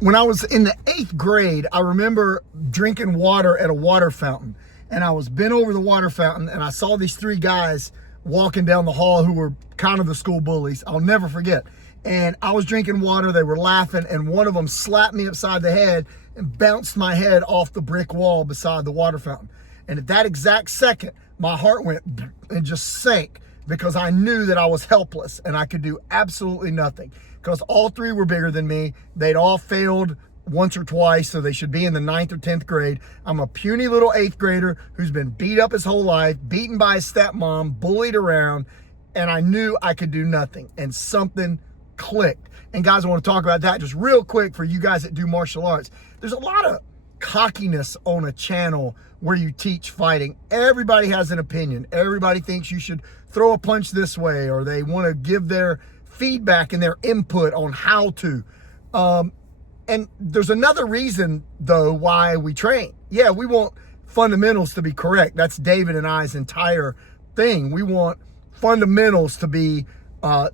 When I was in the 8th grade, I remember drinking water at a water fountain. And I was bent over the water fountain and I saw these 3 guys walking down the hall who were kind of the school bullies. I'll never forget. And I was drinking water, they were laughing, and one of them slapped me upside the head and bounced my head off the brick wall beside the water fountain. And at that exact second, my heart went and just sank, because I knew that I was helpless and I could do absolutely nothing, because all 3 were bigger than me. They'd all failed once or twice, so they should be in the 9th or 10th grade. I'm a puny little 8th grader who's been beat up his whole life, beaten by his stepmom, bullied around, and I knew I could do nothing, and something clicked. And guys, I want to talk about that just real quick for you guys that do martial arts. There's a lot of cockiness on a channel where you teach fighting. Everybody has an opinion. Everybody thinks you should throw a punch this way, or they want to give their feedback and their input on how to. And there's another reason, though, why we train. Yeah, we want fundamentals to be correct. That's David and I's entire thing. We want fundamentals to be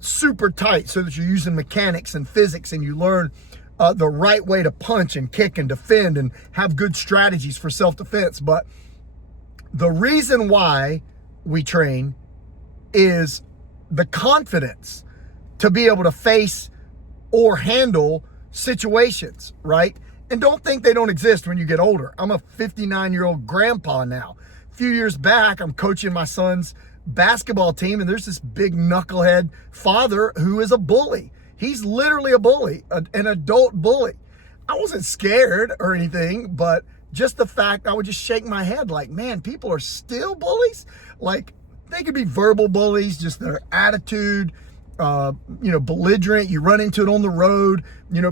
super tight, so that you're using mechanics and physics and you learn the right way to punch and kick and defend and have good strategies for self-defense. But the reason why we train is the confidence to be able to face or handle situations, right? And don't think they don't exist when you get older. I'm a 59-year-old grandpa now. A few years back, I'm coaching my son's basketball team, and there's this big knucklehead father who is a bully. He's literally a bully, an adult bully. I wasn't scared or anything, but just the fact, I would just shake my head like, man, people are still bullies? Like, they could be verbal bullies, just their attitude, belligerent. You run into it on the road,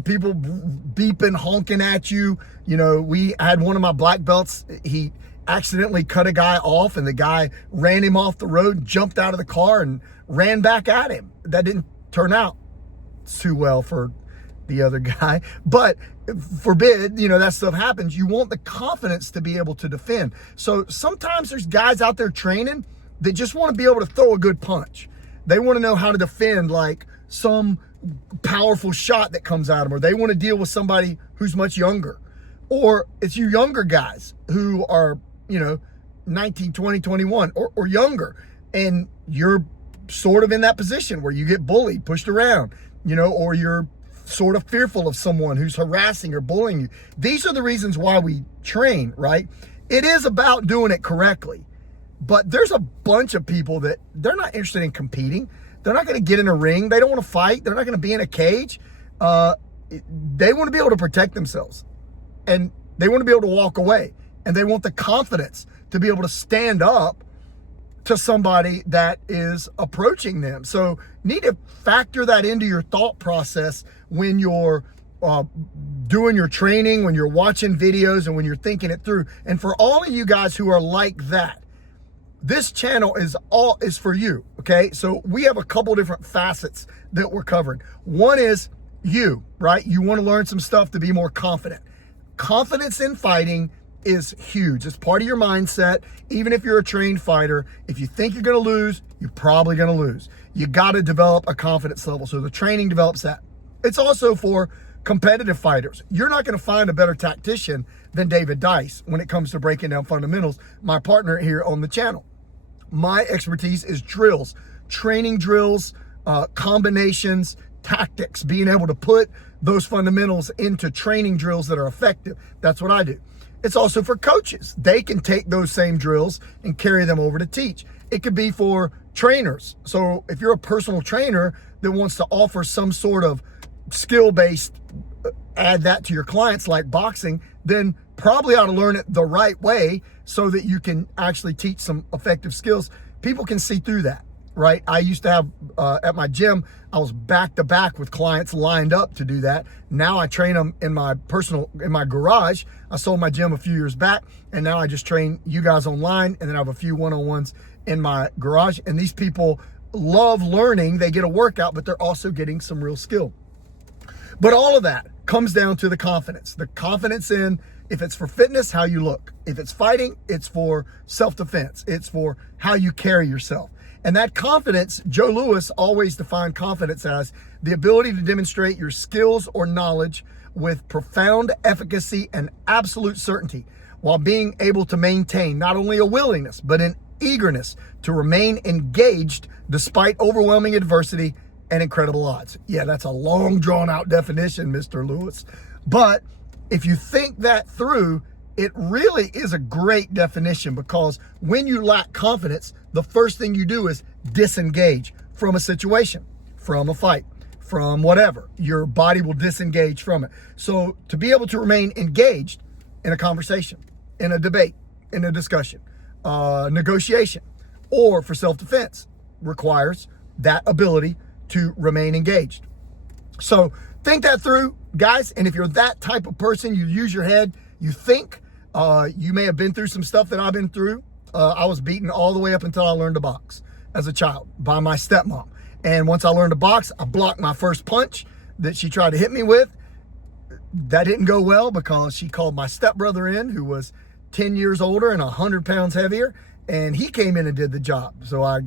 people beeping, honking at you. We had one of my black belts, he accidentally cut a guy off, and the guy ran him off the road, jumped out of the car and ran back at him. That didn't turn out too well for the other guy, but forbid, that stuff happens. You want the confidence to be able to defend. So sometimes there's guys out there training that just want to be able to throw a good punch. They want to know how to defend like some powerful shot that comes at them, or they want to deal with somebody who's much younger. Or it's you younger guys who are, 19, 20, 21 or younger, and you're sort of in that position where you get bullied, pushed around, or you're sort of fearful of someone who's harassing or bullying you. These are the reasons why we train, right? It is about doing it correctly. But there's a bunch of people that they're not interested in competing. They're not going to get in a ring. They don't want to fight. They're not going to be in a cage. They want to be able to protect themselves, and they want to be able to walk away, and they want the confidence to be able to stand up to somebody that is approaching them. So need to factor that into your thought process when you're doing your training, when you're watching videos, and when you're thinking it through. And for all of you guys who are like that, this channel is for you, okay? So we have a couple different facets that we're covering. One is you, right? You want to learn some stuff to be more confident. Confidence in fighting is huge. It's part of your mindset. Even if you're a trained fighter, if you think you're going to lose, you're probably going to lose. You got to develop a confidence level. So the training develops that. It's also for competitive fighters. You're not going to find a better tactician than David Dice when it comes to breaking down fundamentals, my partner here on the channel. My expertise is drills, training drills, combinations, tactics, being able to put those fundamentals into training drills that are effective. That's what I do. It's also for coaches. They can take those same drills and carry them over to teach. It could be for trainers. So if you're a personal trainer that wants to offer some sort of skill-based, add that to your clients like boxing, then probably ought to learn it the right way so that you can actually teach some effective skills. People can see through that, right? I used to have, at my gym, I was back to back with clients lined up to do that. Now I train them in my garage. I sold my gym a few years back, and now I just train you guys online, and then I have a few one-on-ones in my garage. And these people love learning. They get a workout, but they're also getting some real skill. But all of that comes down to the confidence. The confidence in, if it's for fitness, how you look. If it's fighting, it's for self-defense. It's for how you carry yourself. And that confidence, Joe Louis always defined confidence as the ability to demonstrate your skills or knowledge with profound efficacy and absolute certainty, while being able to maintain not only a willingness, but an eagerness to remain engaged despite overwhelming adversity and incredible odds. Yeah, that's a long, drawn-out definition, Mr. Lewis. But if you think that through, it really is a great definition, because when you lack confidence, the first thing you do is disengage from a situation, from a fight, from whatever. Your body will disengage from it. So to be able to remain engaged in a conversation, in a debate, in a discussion, negotiation, or for self-defense requires that ability to remain engaged. So think that through, guys. And if you're that type of person, you use your head, you think. You may have been through some stuff that I've been through. I was beaten all the way up until I learned to box as a child by my stepmom. And once I learned to box, I blocked my first punch that she tried to hit me with. That didn't go well because she called my stepbrother in, who was 10 years older and 100 pounds heavier, and he came in and did the job. So I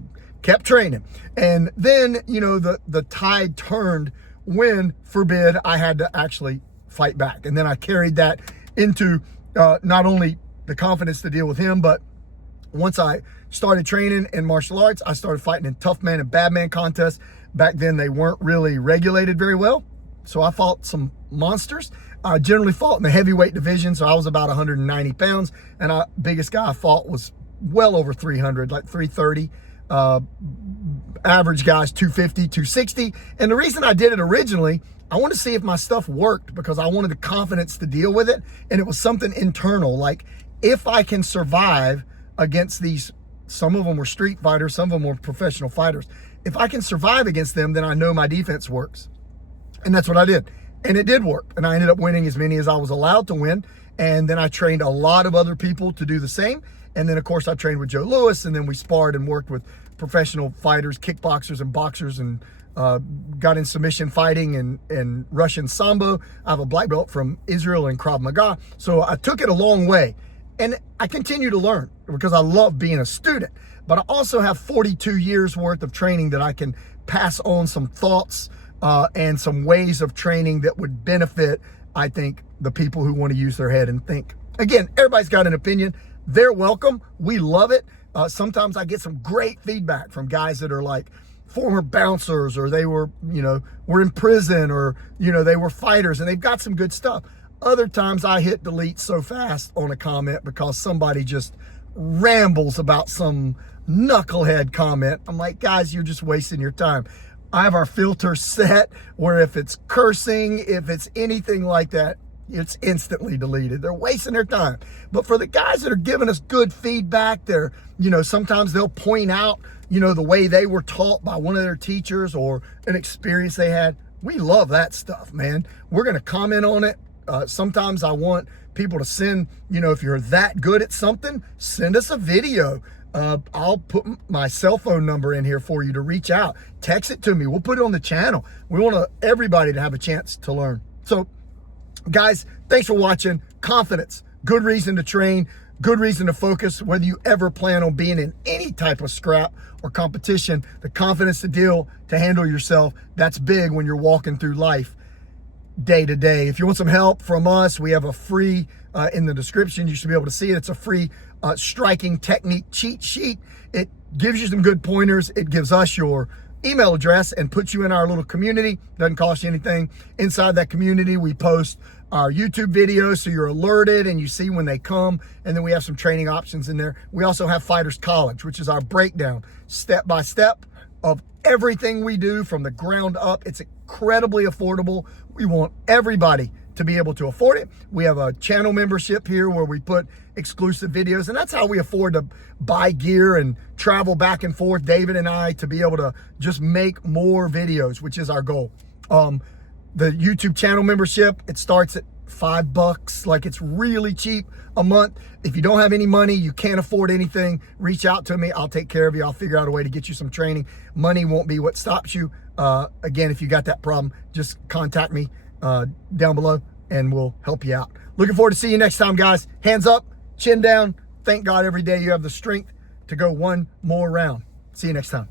kept training. And then, the tide turned when, forbid, I had to actually fight back. And then I carried that into not only the confidence to deal with him, but once I started training in martial arts, I started fighting in toughman and badman contests. Back then, they weren't really regulated very well. So I fought some monsters. I generally fought in the heavyweight division, so I was about 190 pounds. And the biggest guy I fought was well over 300, like 330. Average guys 250, 260. And the reason I did it originally, I wanted to see if my stuff worked, because I wanted the confidence to deal with it. And it was something internal, like if I can survive against these, some of them were street fighters, some of them were professional fighters. If I can survive against them, then I know my defense works. And that's what I did. And it did work. And I ended up winning as many as I was allowed to win. And then I trained a lot of other people to do the same. And then, of course, I trained with Joe Lewis, and then we sparred and worked with professional fighters, kickboxers and boxers, and got in submission fighting and Russian Sambo. I have a black belt from Israel and Krav Maga. So I took it a long way. And I continue to learn because I love being a student. But I also have 42 years worth of training that I can pass on some thoughts and some ways of training that would benefit, I think, the people who want to use their head and think. Again, everybody's got an opinion. They're welcome. We love it. Sometimes I get some great feedback from guys that are like former bouncers, or they were, were in prison, or, they were fighters, and they've got some good stuff. Other times I hit delete so fast on a comment because somebody just rambles about some knucklehead comment. I'm like, guys, you're just wasting your time. I have our filter set where if it's cursing, if it's anything like that, it's instantly deleted. They're wasting their time. But for the guys that are giving us good feedback, they're, sometimes they'll point out, the way they were taught by one of their teachers or an experience they had. We love that stuff, man. We're going to comment on it. Sometimes I want people to send, if you're that good at something, send us a video. I'll put my cell phone number in here for you to reach out. Text it to me. We'll put it on the channel. We want everybody to have a chance to learn. So, guys, thanks for watching. Confidence, good reason to train, good reason to focus. Whether you ever plan on being in any type of scrap or competition, the confidence to handle yourself, that's big when you're walking through life day to day. If you want some help from us, we have a free, in the description, you should be able to see it. It's a free striking technique cheat sheet. It gives you some good pointers. It gives us your email address and puts you in our little community. Doesn't cost you anything. Inside that community, we post our YouTube videos, so you're alerted and you see when they come. And then we have some training options in there. We also have Fighters College, which is our breakdown step by step of everything we do from the ground up. It's incredibly affordable. We want everybody to be able to afford it. We have a channel membership here where we put exclusive videos, and that's how we afford to buy gear and travel back and forth, David and I, to be able to just make more videos, which is our goal. The YouTube channel membership, it starts at $5. Like, it's really cheap a month. If you don't have any money, you can't afford anything, reach out to me. I'll take care of you. I'll figure out a way to get you some training. Money won't be what stops you. Again, if you got that problem, just contact me down below and we'll help you out. Looking forward to seeing you next time, guys. Hands up, chin down. Thank God every day you have the strength to go one more round. See you next time.